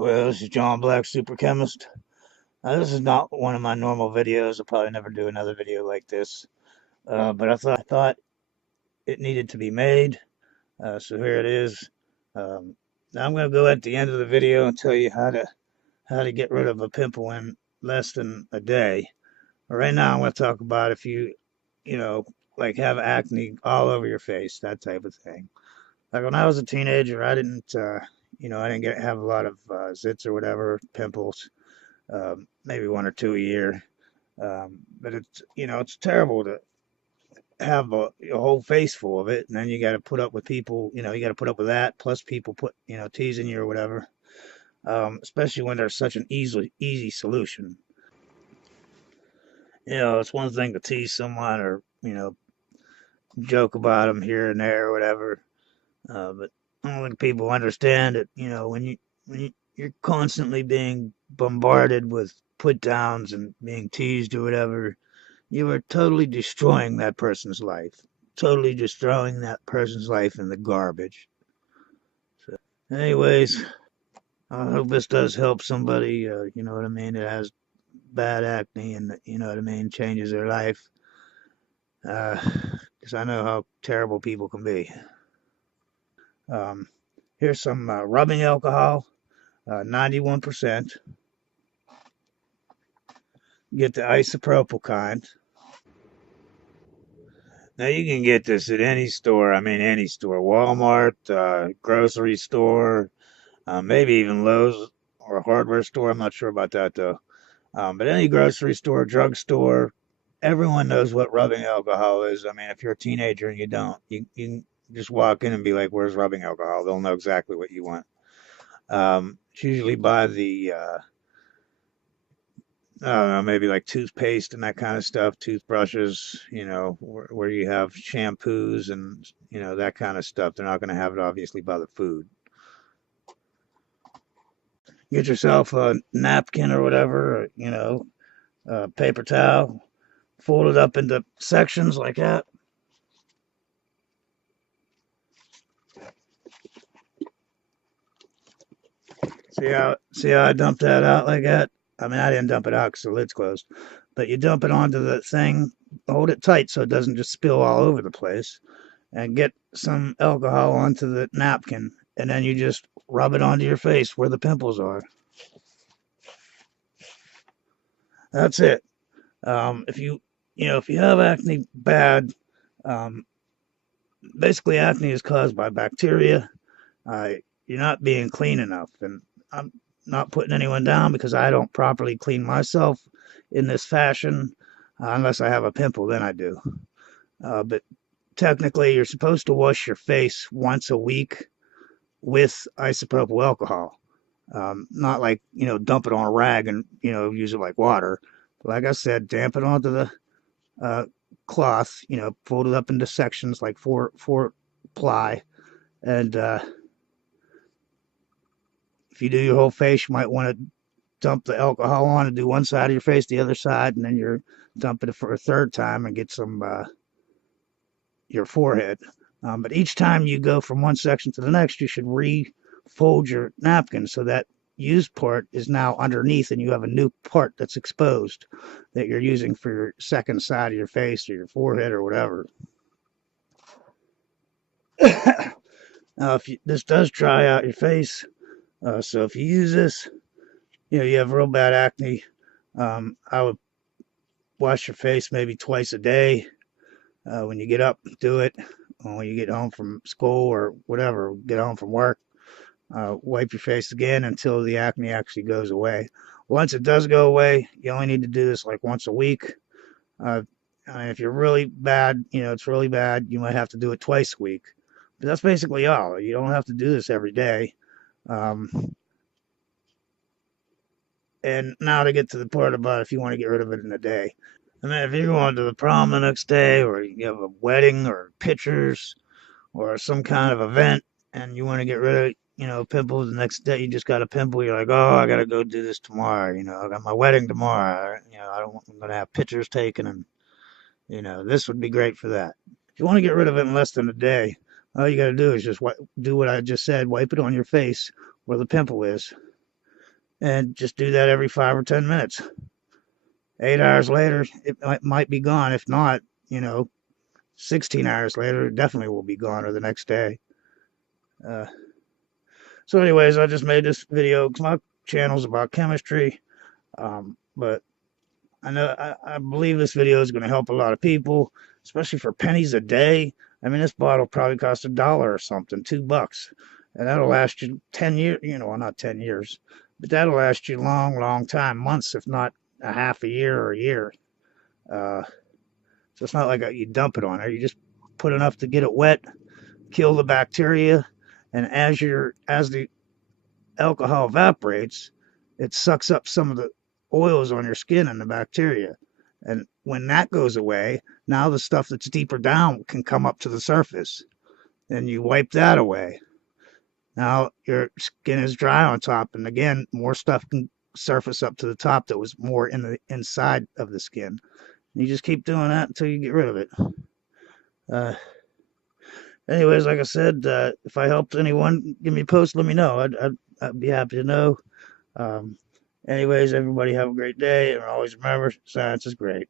Well, this is John Black, Super Chemist. This is not one of my normal videos. I'll probably never do another video like this. But I thought it needed to be made. So here it is. Now I'm going to go at the end of the video and tell you how to get rid of a pimple in less than a day. Right now, I'm going to talk about if you know, like have acne all over your face, that type of thing. Like when I was a teenager, I didn't have a lot of zits or whatever, pimples. Maybe one or two a year. But it's terrible to have a whole face full of it, and then you got to put up with people. You got to put up with that, plus people teasing you or whatever. Especially when there's such an easy solution. It's one thing to tease someone or joke about them here and there or whatever. But I don't think people understand it. You're constantly being bombarded with put downs and being teased or whatever, you are totally destroying that person's life. Totally destroying that person's life in the garbage. So, anyways, I hope this does help somebody, you know what I mean, that has bad acne and, you know what I mean, changes their life. Because I know how terrible people can be. Um, Here's some rubbing alcohol, 91%. Get the isopropyl kind. Now you can get this at any store. I mean, any store, Walmart, grocery store, maybe even Lowe's or a hardware store. I'm not sure about that though. But any grocery store, drugstore, everyone knows what rubbing alcohol is. I mean, if you're a teenager and you don't, you can just walk in and be like, "Where's rubbing alcohol?" They'll know exactly what you want. It's usually by the I don't know, maybe like toothpaste and that kind of stuff, toothbrushes, where you have shampoos and, that kind of stuff. They're not going to have it obviously by the food. Get yourself a napkin or whatever, a paper towel, fold it up into sections like that. See how I dumped that out like that? I mean, I didn't dump it out because the lid's closed, but you dump it onto the thing, hold it tight so it doesn't just spill all over the place, and get some alcohol onto the napkin, and then you just rub it onto your face where the pimples are. That's it. If you have acne bad, um, basically acne is caused by bacteria. Uh, you're not being clean enough, and I'm not putting anyone down because I don't properly clean myself in this fashion, unless I have a pimple, then I do. But technically, you're supposed to wash your face once a week with isopropyl alcohol. Not like, dump it on a rag and, use it like water. But like I said, damp it onto the uh, cloth, fold it up into sections like four ply. And if you do your whole face, you might want to dump the alcohol on and do one side of your face, the other side, and then you're dumping it for a third time and get some your forehead. But each time you go from one section to the next, you should refold your napkin so that used part is now underneath and you have a new part that's exposed that you're using for your second side of your face or your forehead or whatever. Now, this does dry out your face, so if you use this, you have real bad acne, I would wash your face maybe twice a day. When you get up, do it. When you get home from school or whatever, get home from work, wipe your face again until the acne actually goes away. Once it does go away, you only need to do this like once a week. If you're really bad, it's really bad, you might have to do it twice a week. But that's basically all. You don't have to do this every day. And now to get to the part about if you want to get rid of it in a day. I mean, if you're going to the prom the next day, or you have a wedding, or pictures, or some kind of event, and you want to get rid of, pimples the next day, you just got a pimple, you're like, oh, I got to go do this tomorrow, I got my wedding tomorrow, I'm going to have pictures taken, and, this would be great for that. If you want to get rid of it in less than a day, all you got to do is just do what I just said, wipe it on your face where the pimple is, and just do that every 5 or 10 minutes. 8 hours later, it might be gone. If not, 16 hours later, it definitely will be gone, or the next day. Uh, so, anyways, I just made this video because my channel's about chemistry. But I believe this video is going to help a lot of people, especially for pennies a day. I mean, this bottle probably cost $1 or something, $2, and that'll last you 10 years. Well, not 10 years, but that'll last you a long, long time, months, if not a half a year or a year. So it's not like you dump it on there. You just put enough to get it wet, kill the bacteria, and as the alcohol evaporates, it sucks up some of the oils on your skin and the bacteria. And when that goes away, now the stuff that's deeper down can come up to the surface. And you wipe that away. Now your skin is dry on top, and again, more stuff can surface up to the top that was more in the inside of the skin. You just keep doing that until you get rid of it. Anyways, like I said, if I helped anyone, give me a post, let me know. I'd be happy to know. Anyways, everybody have a great day, and always remember, science is great.